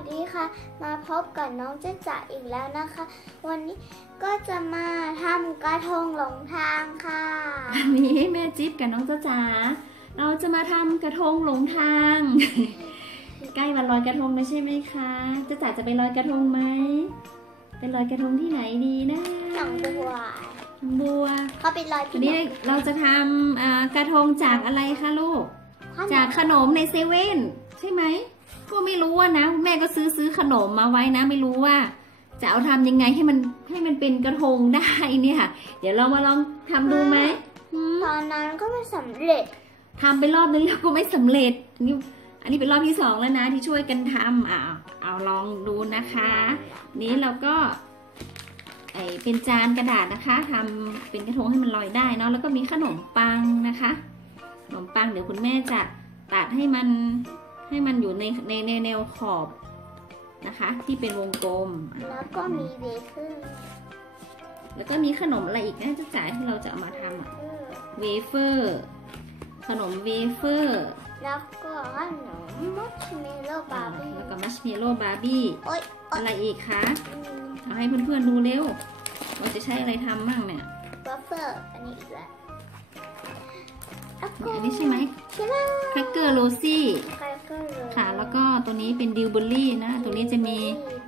วัสดีค่ะ มาพบกับน้องเจ๊จ๋าอีกแล้วนะคะ วันนี้ก็จะมาทำกระทงหลงทางค่ะวันนี้แม่จิ๊บกับน้องเจ้าจ๋าเราจะมาทำกระทงหลงทาง ใกล้วันลอยกระทงแล้วใช่ไหมคะเจ้าจ๋าจะไปลอยกระทงไหมไปลอยกระทงที่ไหนดีนะหนองบัวหนองบัวเขาไปลอยวัที่นหนนี้องเราจะทำอ่ากระทงจากอะไรคะลูกจากขนมในเซเว่นใช่ไหม ก็ไม่รู้ว่านะ แม่ก็ซื้อซื้อขนมมาไว้นะ ไม่รู้ว่า จะเอาทำยังไงให้มันให้มันเป็นกระทงได้เนี่ยเดี๋ยวเรามาลองทำดูไหมหืมตอนนั้นก็ไม่สำเร็จทำไปรอบนึงแล้วก็ไม่สำเร็จอันนี้อันนี้เป็นรอบที่สองแล้วนะที่ช่วยกันทำอ่าเอาลองดูนะคะ นี้เราก็ไอเป็นจานกระดาษนะคะทำเป็นกระทงให้มันลอยได้เนาะแล้วก็มีขนมปังนะคะ ขนมปังเดี๋ยวคุณแม่จะตัดให้มัน ให้มันอยู่ในในในแนวขอบนะคะ ที่เป็นวงกลม แล้วก็มีเบเกอร์แล้วก็มีขนมอะไรอีกนะจะจ่ายที่เราจะเอามาทำอะเวเฟอร์ขนมเวเฟอร์แล้วก็ขนมมัชเมลโล่บาร์บี้แล้วก็มัชเมลโล่บาร์บี้โอ๊ยโอ๊ยอะไรอีกคะอืมเอาให้เพื่อนๆดูเร็วว่าจะใช้อะไรทำมั่งเนี่ยบัฟเฟอร์อันนี้อีกแล้วแล้วก็ อันนี้ใช่ไหมใช่ไหมแครกเกอร์โรซี่ใครก็เลยค่ะ แล้วก็ตัวนี้เป็นดิวเบอร์รี่นะ ตัวนี้จะมี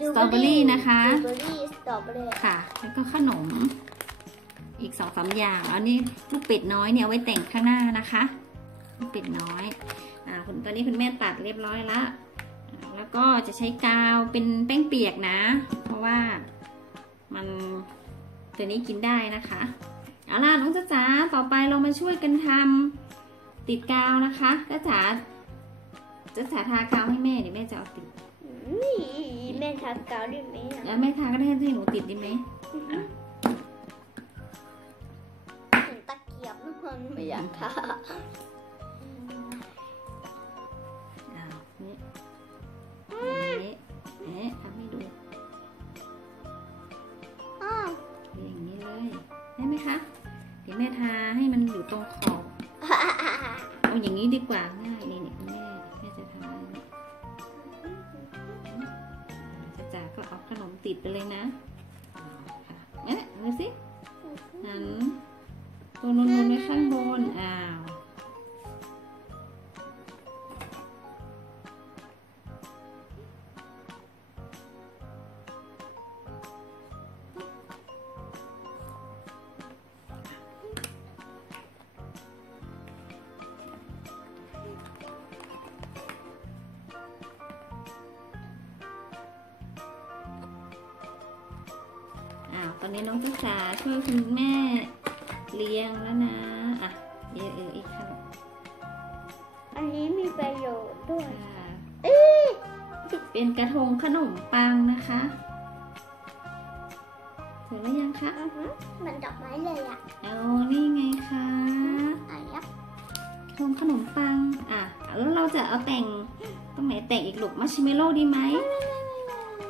สตรอเบอรี่นะคะสตรอเบอรี่สตรอเบอรี่ค่ะ แล้วก็ขนม อีกสองสามอย่าง อันนี้ลูกเป็ดน้อยเนี่ยเอาไว้แต่งข้างหน้านะคะ ลูกเป็ดน้อย อ่าคุณตอนนี้คุณแม่ตัดเรียบร้อยละอ่าแล้วก็จะใช้กาวเป็นแป้งเปียกนะ เพราะว่ามันตัวนี้กินได้นะคะ เอาล่ะน้องจ๊ะจ๋าต่อไปเรามาช่วยกันทำติดกาวนะคะจ๊ะจ๋าจ๊ะจ๋าทากาวให้แม่เดี๋ยวแม่จะเอาติดนี่แม่ทากาวได้ไหมอะแล้วแม่ทาก็ได้ให้หนูติดดีไหมเห็นตะเกียบทุกคนไม่อยากทา ให้มันอยู่ต ตอนนี้น้องตุ๊กตาช่วยคุณแม่เลี้ยงแล้วนะ อะเออเอออีกค่ะอันนี้มีประโยชน์ด้วยค่ะเอ๊ะเป็นกระทงขนมปังนะคะเสร็จแล้วยังคะอือฮึเหมันดอกไม้เลยอะเอานี่ไงคะอันนี้กระทงขนมปัง อะ แล้วเราจะเอาแต่งตรงไหนแต่งอีกลูกมัชเมลโล่ดีไหม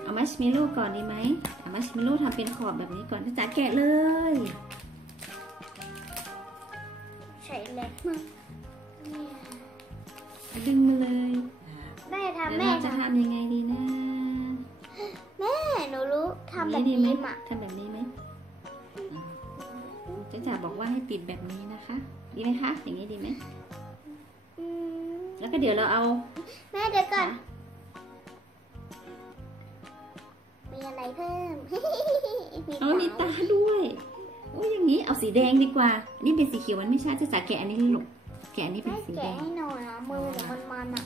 เอามัชเมลโล่ก่อนดีไหมเอามัชเมลโล่ทำเป็นขอบแบบนี้ก่อนจะจ๋าแกะเลยใช้เล็กมากเนี่ยดึงมาเลยแม่เดี๋ยวทำแม่เราจะททำยังไงดีนะำแม่หนูรู้ทำแบบดีไหมนี้อะทำแบบนี้ไหมจ๊จ๋าบอกว่าให้ติดแบบนี้นะคะ ดีไหมคะ อย่างนี้ดีไหมอืมแล้วก็เดี๋ยวเราเอา แม่เดี๋ยวก่อน อะไรเพิ่มเอามีตาด้วยโอ้ยอย่างนี้เอาสีแดงดีกว่า อันนี้เป็นสีเขียวมันไม่ใช่จ๊จ๋าแกะอันนี้ลูกแกะอันนี้เป็นแม่สีแดแกะงให้หน่อยนะมือเดี๋ยวมันมันอะ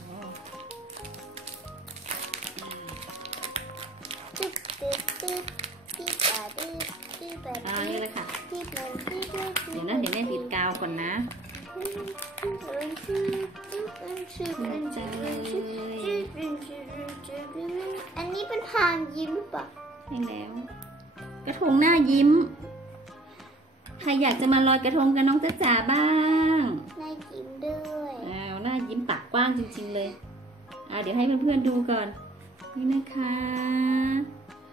ตึ๊ดตึ๊ดตึ๊ดตึ๊ดอะตึ๊ดตึ๊ดแบบอ่านี่เลยค่ะตึ๊ดแบบตึ๊ดตึ๊ดตึ๊เดี๋ยวนะเดี๋ยวแม่ติดกาวก่อนนะอันนี้เป็น พานยิ้มหรือเปล่าใช่แล้ว กระทงหน้ายิ้ม ใครอยากจะมาลอยกระทงกับน้องจ๊จ๋าบ้างนายยิ้มด้วยอ้าวหน้ายิ้มปากกว้างจริง ๆ เลยอ่าเดี๋ยวให้เพื่อนๆดูก่อน นี่นะคะ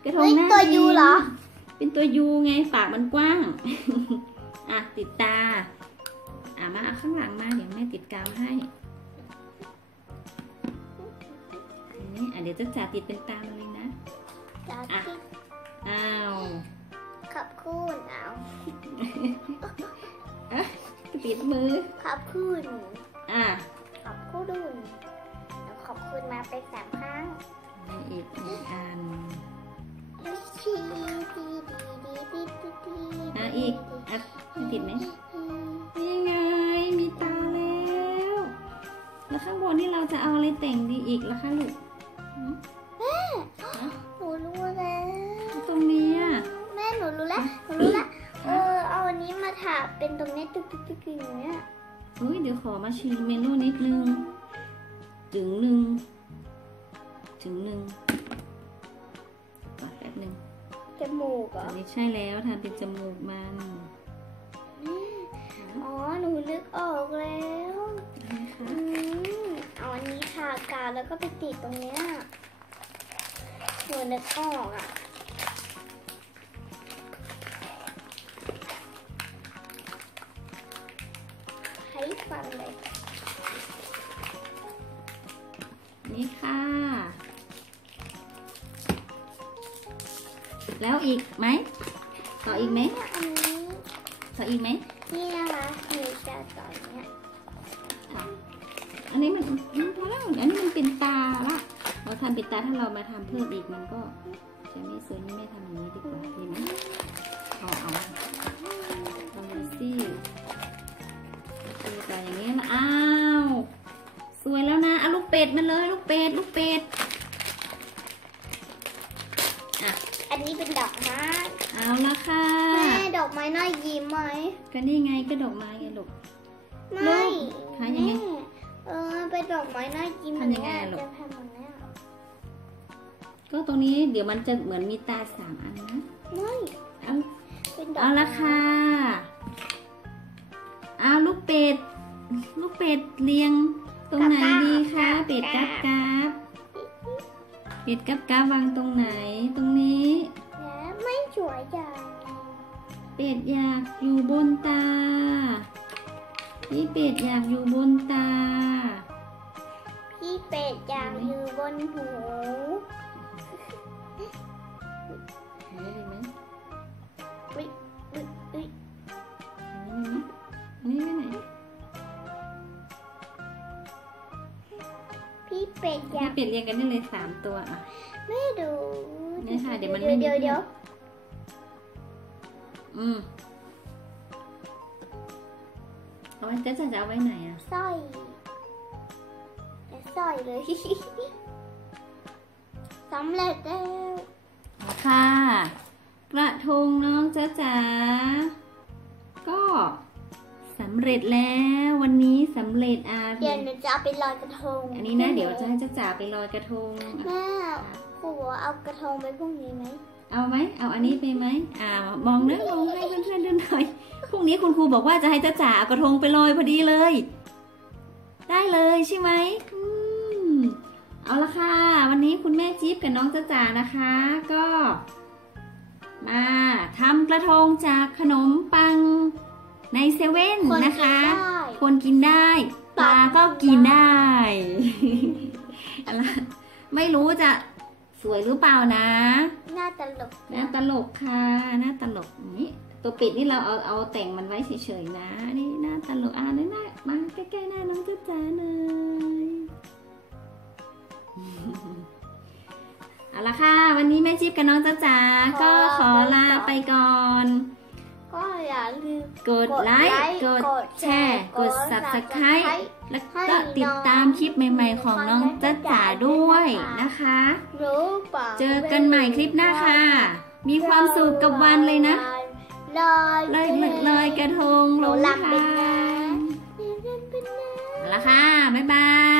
กระทงเฮ้ยหน้าตัวยูยิ้มเหรอ เป็นตัวยูไงปากมันกว้าง อะติดตา อะมาเอาข้างหลังมาเดี๋ยวแม่ติดกาวให้อืนี้อะเดี๋ยวจะจ่าติดเป็นตา อะที่อ้าวขับคุณเอาติดมือขับคุณอะขอบคุณแล้วขอบคุณมาเป็นสามครั้งนี่อีกอีกอันชีดีดีดีดีดีดีอะอีกอะไม่ติดไหมนี่ไงมีตาแล้ว แล้วข้างบนนี่เราจะเอาอะไรแต่งดีอีกล่ะคะลูก เป็นตรงนี้ตึกตึกตึกอย่างเงี้ยเฮ้ยเดี๋ยวขอมาชิมเมนูนิดนึง ถึงหนึ่งถึงหนึ่งก่อนแป๊บหนึ่งจมูกเหรออันนี้ใช่แล้วทำเป็นจมูกมันอ๋อหนูนึกออกแล้วนะคะอืมเอาอันนี้ทากาวแล้วก็ไปติดตรงเนี้ยหนูนึกออกอะ นี่ค่ะ แล้วอีกไหม ต่ออีกไหม อันนี้ ต่ออีกไหม นี่นะคะหนูจะต่อเนี้ยอะอันนี้มันอืมพอแล้วอันนี้มันเป็นตาละเราทำเป็นตาถ้าเรามาทำเพิ่มอีกมันก็จะไม่สวยนี่แม่ทำอย่างนี้ดีกว่าดีไหม ดมาเลยลูกเป็ดลูกเป็ดอะอันนี้เป็นดอกไม้เอาละค่ะแม่ดอกไม้น่ายิ้มไหมก็นี่ไงก็ดอกไม้ไงลูกไม่หายังไงแม่เออเป็นดอกไม้น่ายิ้มทำยังไงอะลูกจะทำอย่างเนี้ยก็ตรงนี้เดี๋ยวมันจะเหมือนมีตาสามอันนะไม่เอาเป็นดอกเอาละค่ะเอาลูกเป็ด ลูกเป็ดเรียง ตรงไหนดีคะ เป็ดกับกาบเป็ดกับกาบวางตรงไหน ตรงนี้แล้วไม่สวยจังเป็ดอยากอยู่บนตา พี่เป็ดอยากอยู่บนตา พี่เป็ดอยากอยู่บนหู เป็ดอยาพี่กเป็ดเรียงกันได้เลยสามตัวอะ ไม่ดูเนี่ยค่ะ เดี๋ยวมันไม่มีเดี๋ยวเดี๋ยวอืมเอาไว้จะจะเอาไว้ไหนอะสร้อยแต่สร้อยเลยสำเร็จแล้วค่ะ กระทงน้องจ๊ะจ๋าก็สำเร็จแล้ววันนี้สำเร็จอาเดี๋ยวหนูจะเอาไปลอยกระทง อันนี้นะเดี๋ยวจะให้จ๊ะจ๋าไปลอยกระทงแม่ครูบอกว่าเอากระทงไปพรุ่งนี้ไหมเอาไหมเอาอันนี้ไปไหมอ่ามองนะมองให้เพื่อนๆดูหน่อยพรุ่งนี้คุณครูบอกว่าจะให้จ๊ะจ๋าเอากระทงไปลอยพอดีเลย ได้เลยใช่ไหมอืมเอาละค่ะ วันนี้คุณแม่จิ๊บกับน้องจ๊ะจ๋านะคะ ก็ มาทำกระทงจากขนมปัง ในเซเว่นคนนะกิคะได้คนกินได้ ปลาก็กินได้อะไรไม่รู้จะสวยหรือเปล่านะน่าตลก หน้าตลกค่ะ หน้าตลกนี่ตัวปิดนี่เราเอาเอาแต่งมันไว้เฉยๆนะ นี่หน้าตลกอะนี่หน้ามาใกล้ๆหน้าน้องจ๊ะจ๋าหน่อยเอาละค่ะ วันนี้แม่จิ๊บกับน้องจ๊ะจ๋าก็ขอลาไปก่อนก็อย่า ลืม กดไลค์ กดแชร์ กด subscribe แล้วก็ติดตามคลิปใหม่ ๆ ของน้องจ๊ะจ๋าด้วยนะคะรู้เปล่าเจอกันใหม่คลิปหน้าค่ะ มีความสุขกับวันเลยนะลอยเลยเลยกระทงลงหนูลำเป็นทานะงลำเป็นนะเอาละค่ะ บ๊ายบา